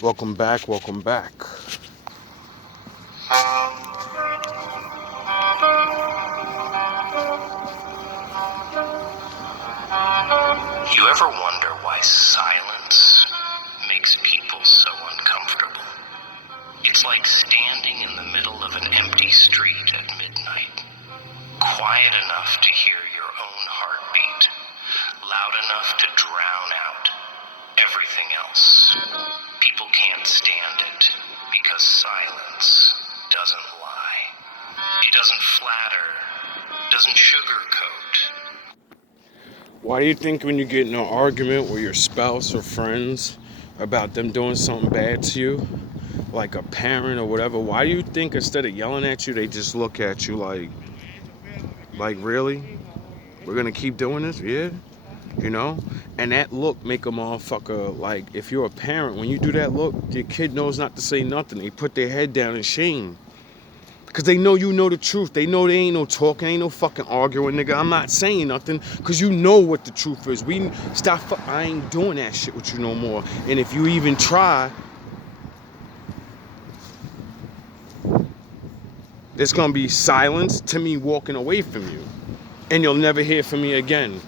Welcome back, welcome back. You ever wonder why silence makes people so uncomfortable? It's like standing in the middle of an empty street at midnight, quiet enough to hear your own heartbeat, loud enough to drown out everything else. People can't stand it because silence doesn't lie. It doesn't flatter, doesn't sugarcoat. Why do you think when you get in an argument with your spouse or friends about them doing something bad to you, like a parent or whatever, why do you think instead of yelling at you, they just look at you like really? We're gonna keep doing this? Yeah? You know? And that look make a motherfucker, like, if you're a parent, when you do that look, your kid knows not to say nothing. They put their head down in shame. Because they know you know the truth. They know there ain't no talking, ain't no fucking arguing, nigga. I'm not saying nothing because you know what the truth is. I ain't doing that shit with you no more. And if you even try, there's going to be silence to me walking away from you. And you'll never hear from me again.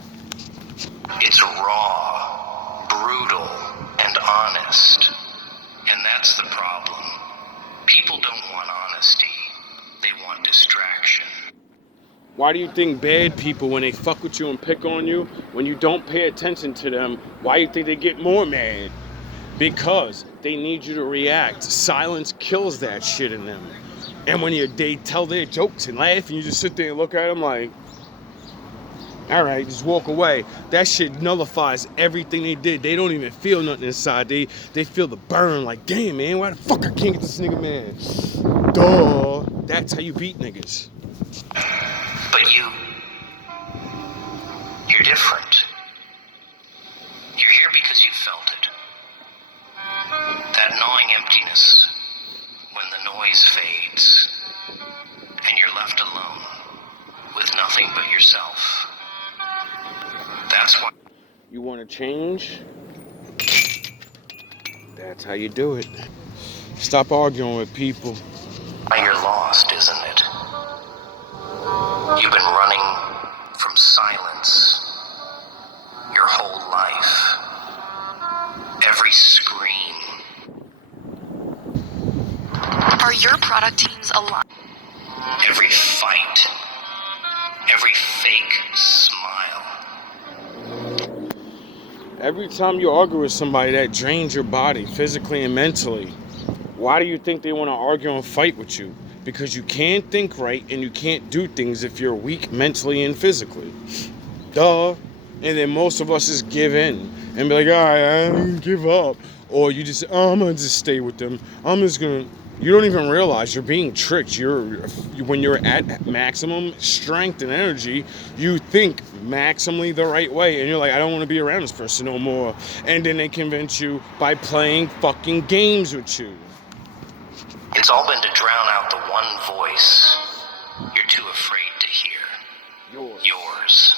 It's raw, brutal, and honest. And that's the problem. People don't want honesty. They want distraction. Why do you think bad people, when they fuck with you and pick on you, when you don't pay attention to them, why do you think they get more mad? Because they need you to react. Silence kills that shit in them. And when they tell their jokes and laugh and you just sit there and look at them like, all right, just walk away. That shit nullifies everything they did. They don't even feel nothing inside. They feel the burn like, damn, man, why the fuck I can't get this nigga mad? Duh. That's how you beat niggas. But you're different. You're here because you felt it. That gnawing emptiness when the noise fades and you're left alone with nothing but yourself. That's why You want to change? That's how you do it. Stop arguing with people. you're lost, isn't it? You've been running from silence your whole life. Every scream. Are your product teams aligned? Every fight. Every fake smile. Every time you argue with somebody, that drains your body physically and mentally. Why do you think they want to argue and fight with you? Because you can't think right and you can't do things if you're weak mentally and physically. Duh. And then most of us just give in and be like, all right, I give up. Or you just, oh, I'm going to just stay with them. You don't even realize you're being tricked. When you're at maximum strength and energy, you think maximally the right way. And you're like, I don't want to be around this person no more. And then they convince you by playing fucking games with you. It's all been to drown out the one voice you're too afraid to hear. Yours.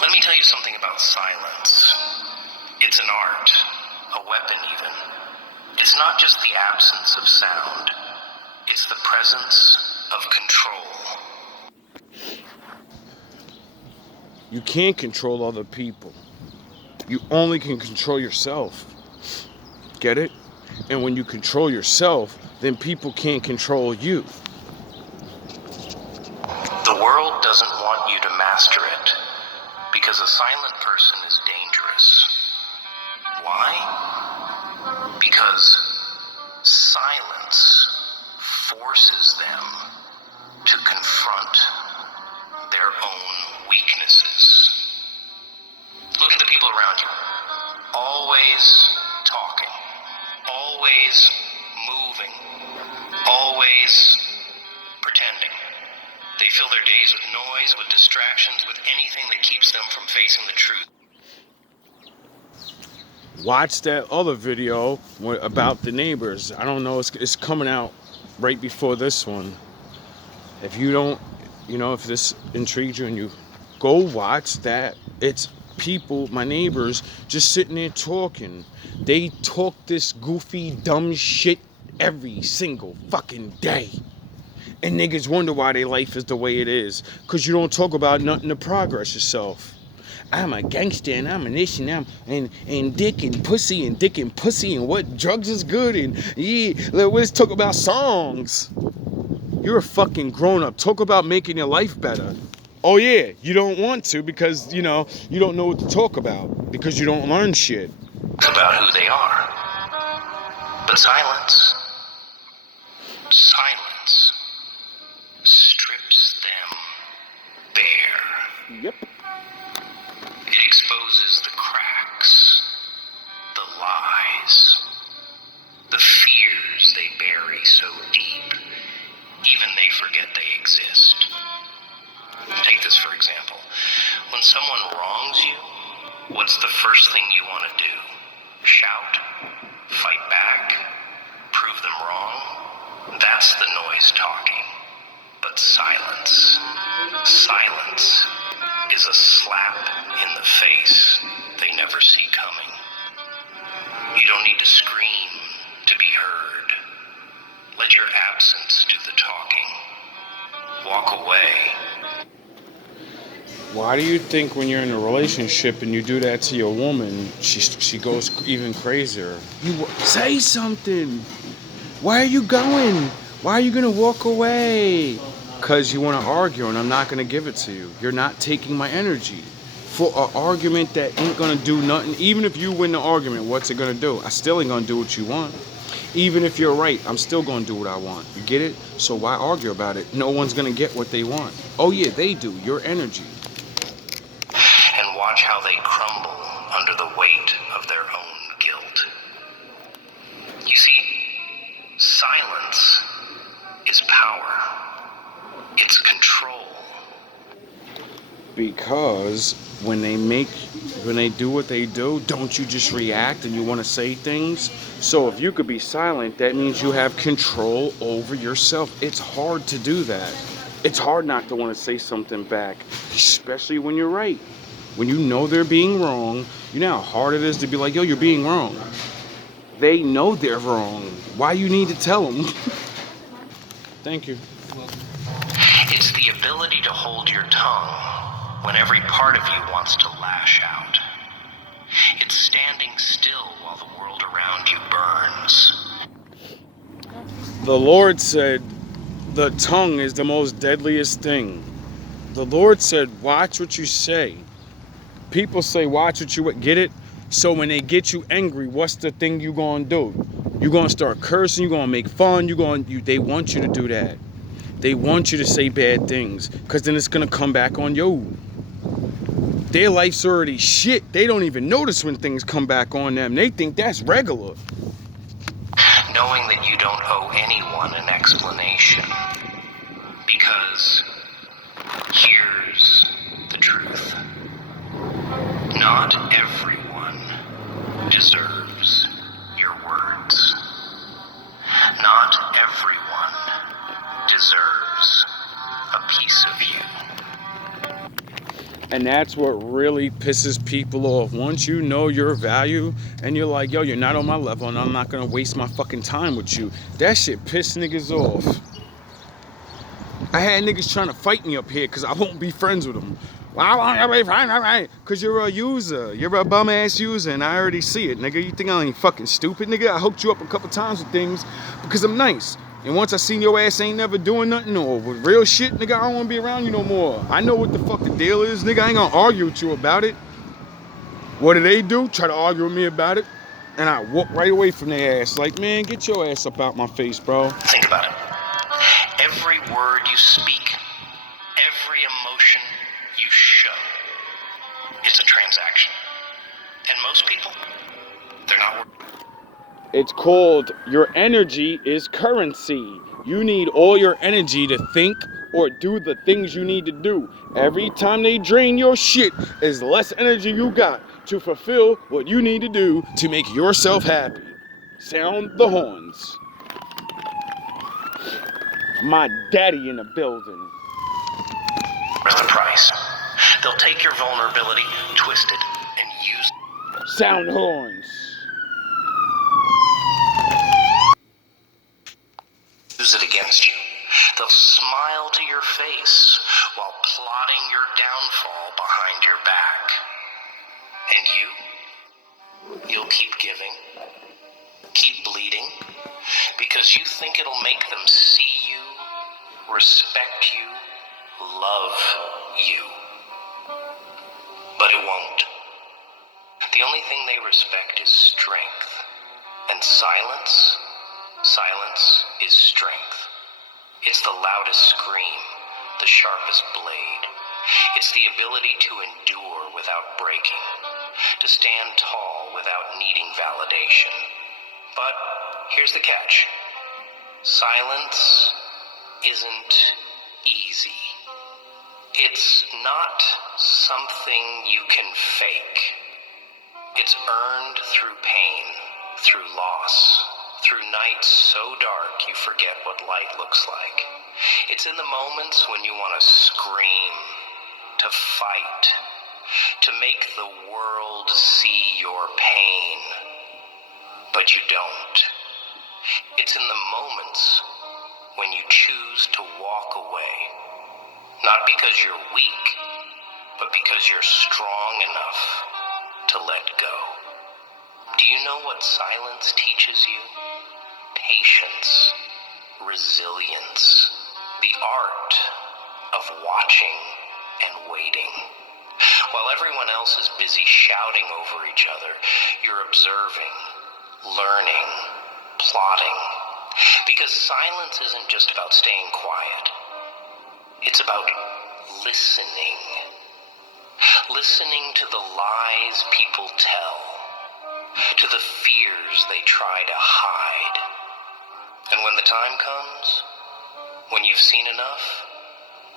Let me tell you something about silence. It's an art, a weapon even. It's not just the absence of sound. It's the presence of control. You can't control other people. You only can control yourself. Get it? And when you control yourself, then people can't control you. The world doesn't want you to master it because a silent person is dangerous. Why? Because silence forces them to confront their own weaknesses. Look at the people around you. Always talking. Always moving. Always pretending. They fill their days with noise, with distractions, with anything that keeps them from facing the truth. Watch that other video about the neighbors. I don't know, it's coming out right before this one. If you don't, if this intrigues you and you go watch that, it's people, my neighbors, just sitting there talking. They talk this goofy, dumb shit every single fucking day. And niggas wonder why their life is the way it is. Because you don't talk about nothing to progress yourself. I'm a gangster and I'm an this and I'm and dick and pussy and what drugs is good and yeah, let's talk about songs. You're a fucking grown up. Talk about making your life better. Oh yeah, you don't want to because you don't know what to talk about because you don't learn shit. About who they are. But silence strips them bare. Yep. It exposes the cracks, the lies, the fears they bury so deep, even they forget they exist. Take this for example. When someone wrongs you, what's the first thing you want to do? Shout? Fight back? Prove them wrong? That's the noise talking. But silence is a slap in the face they never see coming. You don't need to scream to be heard. Let your absence do the talking. Walk away. Why do you think when you're in a relationship and you do that to your woman, she goes even crazier? You say something. Where are you going? Why are you gonna walk away? Because you want to argue and I'm not gonna give it to you. You're not taking my energy. For an argument that ain't gonna do nothing, even if you win the argument, what's it gonna do? I still ain't gonna do what you want. Even if you're right, I'm still gonna do what I want. You get it? So why argue about it? No one's gonna get what they want. Oh yeah, they do. Your energy. And watch how they crumble under the weight of their own guilt. You see, silence is power. It's control. Because when they do what they do, don't you just react and you want to say things? So if you could be silent, that means you have control over yourself. It's hard to do that. It's hard not to want to say something back, especially when you're right. When you know they're being wrong, you know how hard it is to be like, yo, you're being wrong. They know they're wrong. Why you need to tell them? Thank you. It's the ability to hold your tongue when every part of you wants to lash out. It's standing still while the world around you burns. The Lord said the tongue is the most deadliest thing. The Lord said, watch what you say. People say, watch what you get it? So when they get you angry, what's the thing you gonna do? You gonna start cursing, you gonna make fun, they want you to do that. They want you to say bad things, because then it's gonna come back on you. Their life's already shit. They don't even notice when things come back on them. They think that's regular. Knowing that you don't owe anyone an explanation. Because here's the truth. Not everyone deserves your words. Not everyone deserves a piece of you. And that's what really pisses people off. Once you know your value and you're like, yo, you're not on my level and I'm not gonna waste my fucking time with you, that shit piss niggas off. I had niggas trying to fight me up here because I won't be friends with them. Well, I want to be friends, because you're a user. You're a bum ass user and I already see it, nigga. You think I ain't fucking stupid, nigga? I hooked you up a couple times with things because I'm nice. And once I seen your ass ain't never doing nothing or with real shit, nigga, I don't want to be around you no more. I know what the fuck the deal is, nigga. I ain't gonna argue with you about it. What do? Try to argue with me about it. And I walk right away from their ass. Like, man, get your ass up out my face, bro. Think about it. Every word you speak, every emotion you show, it's a transaction. And most people, they're not. It's called your energy is currency. You need all your energy to think or do the things you need to do. Every time they drain your shit is less energy you got to fulfill what you need to do to make yourself happy. Sound the horns. My daddy in the building. Where's the price? They'll take your vulnerability, twist it, Sound horns. Use it against you. They'll smile to your face while plotting your downfall behind your back. And you'll keep giving, keep bleeding, because you think it'll make them see you, respect you, love you. But it won't. The only thing they respect is strength. And silence is strength. It's the loudest scream, the sharpest blade. It's the ability to endure without breaking, to stand tall without needing validation. But here's the catch. Silence isn't easy. It's not something you can fake. It's earned through pain, through loss, through nights so dark you forget what light looks like. It's in the moments when you want to scream, to fight, to make the world see your pain. But you don't. It's in the moments when you choose to walk away. Not because you're weak, but because you're strong enough to let go. Do you know what silence teaches you? Patience, resilience, the art of watching and waiting. While everyone else is busy shouting over each other, you're observing, learning, plotting. Because silence isn't just about staying quiet. It's about listening. Listening to the lies people tell, to the fears they try to hide. And when the time comes, when you've seen enough,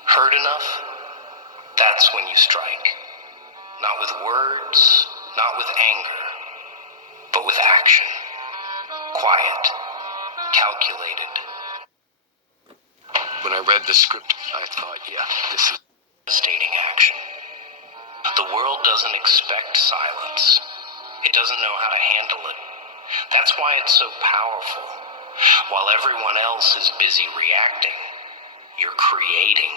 heard enough, that's when you strike. Not with words, not with anger, but with action. Quiet, calculated. When I read the script, I thought, yeah, this is devastating action. The world doesn't expect silence. It doesn't know how to handle it. That's why it's so powerful. While everyone else is busy reacting, you're creating.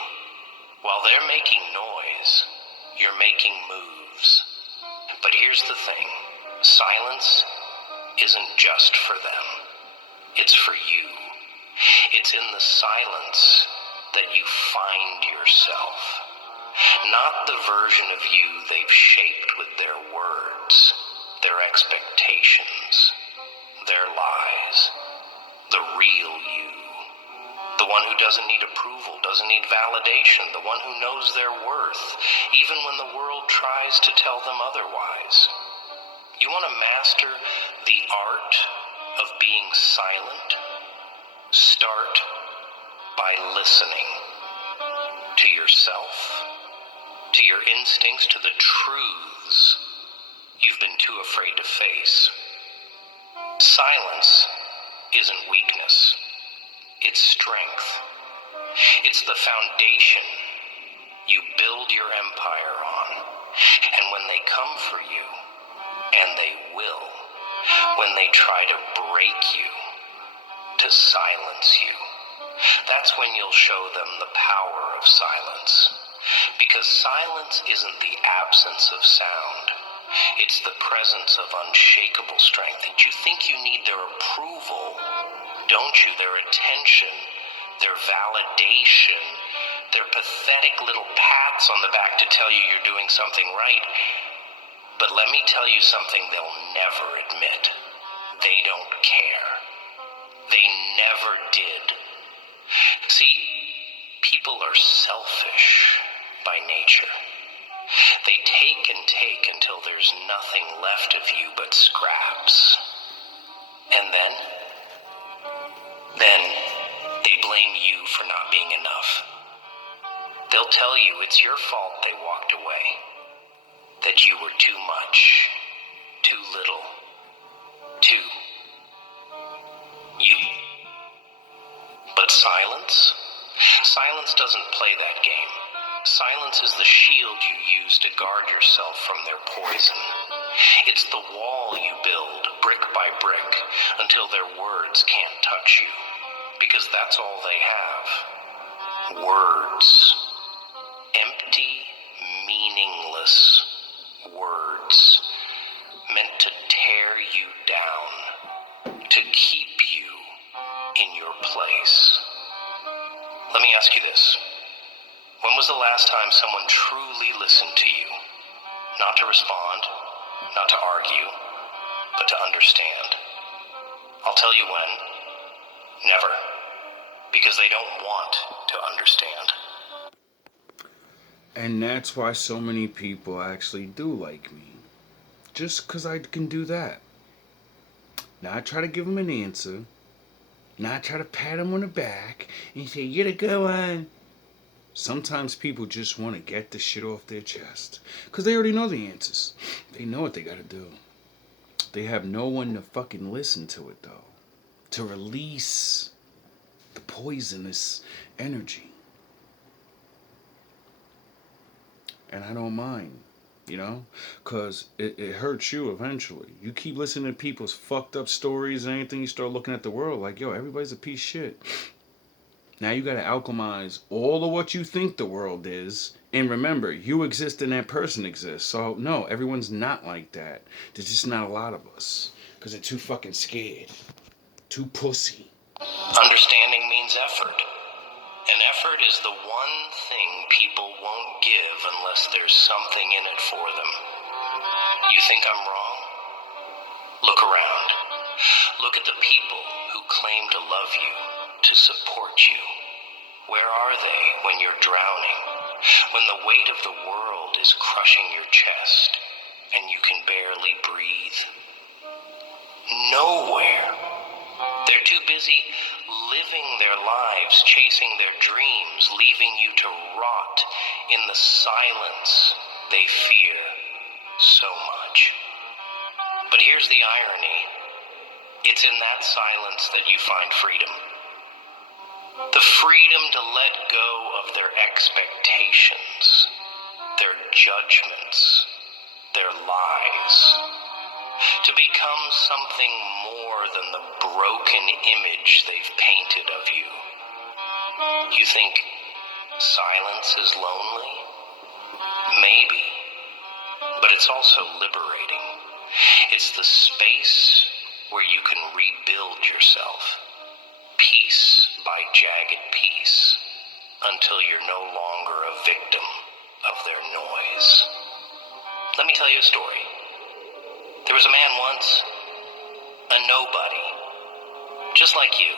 While they're making noise, you're making moves. But here's the thing. Silence isn't just for them. It's for you. It's in the silence that you find yourself. Not the version of you they've shaped with their words, their expectations, their lies. The real you. The one who doesn't need approval, doesn't need validation, the one who knows their worth, even when the world tries to tell them otherwise. You want to master the art of being silent? Start by listening to yourself, to your instincts, to the truths you've been too afraid to face. Silence isn't weakness, it's strength. It's the foundation you build your empire on. And when they come for you, and they will, when they try to break you, to silence you, that's when you'll show them the power of silence. Because silence isn't the absence of sound. It's the presence of unshakable strength. And you think you need their approval, don't you? Their attention, their validation, their pathetic little pats on the back to tell you you're doing something right. But let me tell you something they'll never admit. They don't care. They never did. See, people are selfish by nature. They take and take until there's nothing left of you but scraps. And then they blame you for not being enough. They'll tell you it's your fault they walked away, that you were too much, too little, too you. But silence doesn't play that game. Silence is the shield you use to guard yourself from their poison. It's the wall you build, brick by brick, until their words can't touch you. Because that's all they have. Words. Empty, meaningless words. Meant to tear you down. To keep you in your place. Let me ask you this. When was the last time someone truly listened to you? Not to respond, not to argue, but to understand. I'll tell you when. Never. Because they don't want to understand. And that's why so many people actually do like me. Just because I can do that. Not try to give them an answer. Not try to pat them on the back and say, you're the good one. Sometimes people just want to get the shit off their chest. Because they already know the answers. They know what they got to do. They have no one to fucking listen to it, though. To release the poisonous energy. And I don't mind, you know? Because it hurts you eventually. You keep listening to people's fucked up stories and anything, you start looking at the world like, yo, everybody's a piece of shit. Now you got to alchemize all of what you think the world is. And remember, you exist and that person exists. So, no, everyone's not like that. There's just not a lot of us. Because they're too fucking scared. Too pussy. Understanding means effort. And effort is the one thing people won't give unless there's something in it for them. You think I'm wrong? Look around. Look at the people who claim to love you, to support you. Where are they when you're drowning? When the weight of the world is crushing your chest and you can barely breathe? Nowhere. They're too busy living their lives, chasing their dreams, leaving you to rot in the silence they fear so much. But here's the irony. It's in that silence that you find freedom. The freedom to let go of their expectations, their judgments, their lies. To become something more than the broken image they've painted of you. You think silence is lonely? Maybe. But it's also liberating. It's the space where you can rebuild yourself, piece by jagged piece, until you're no longer a victim of their noise. Let me tell you a story. There was a man once, a nobody, just like you.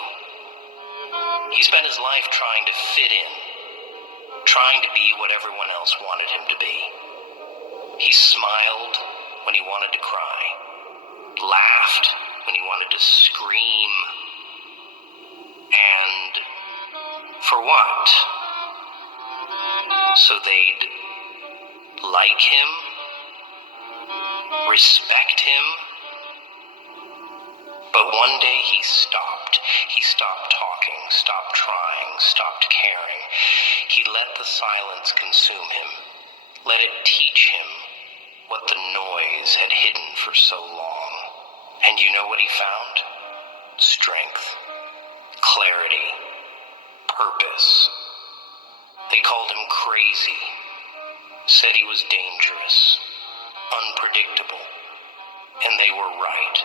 He spent his life trying to fit in, trying to be what everyone else wanted him to be. He smiled when he wanted to cry, laughed when he wanted to scream, and for what? So they'd like him? Respect him? But one day he stopped. He stopped talking, stopped trying, stopped caring. He let the silence consume him. Let it teach him what the noise had hidden for so long. And you know what he found? Strength, clarity, purpose. They called him crazy, said he was dangerous, unpredictable, and they were right.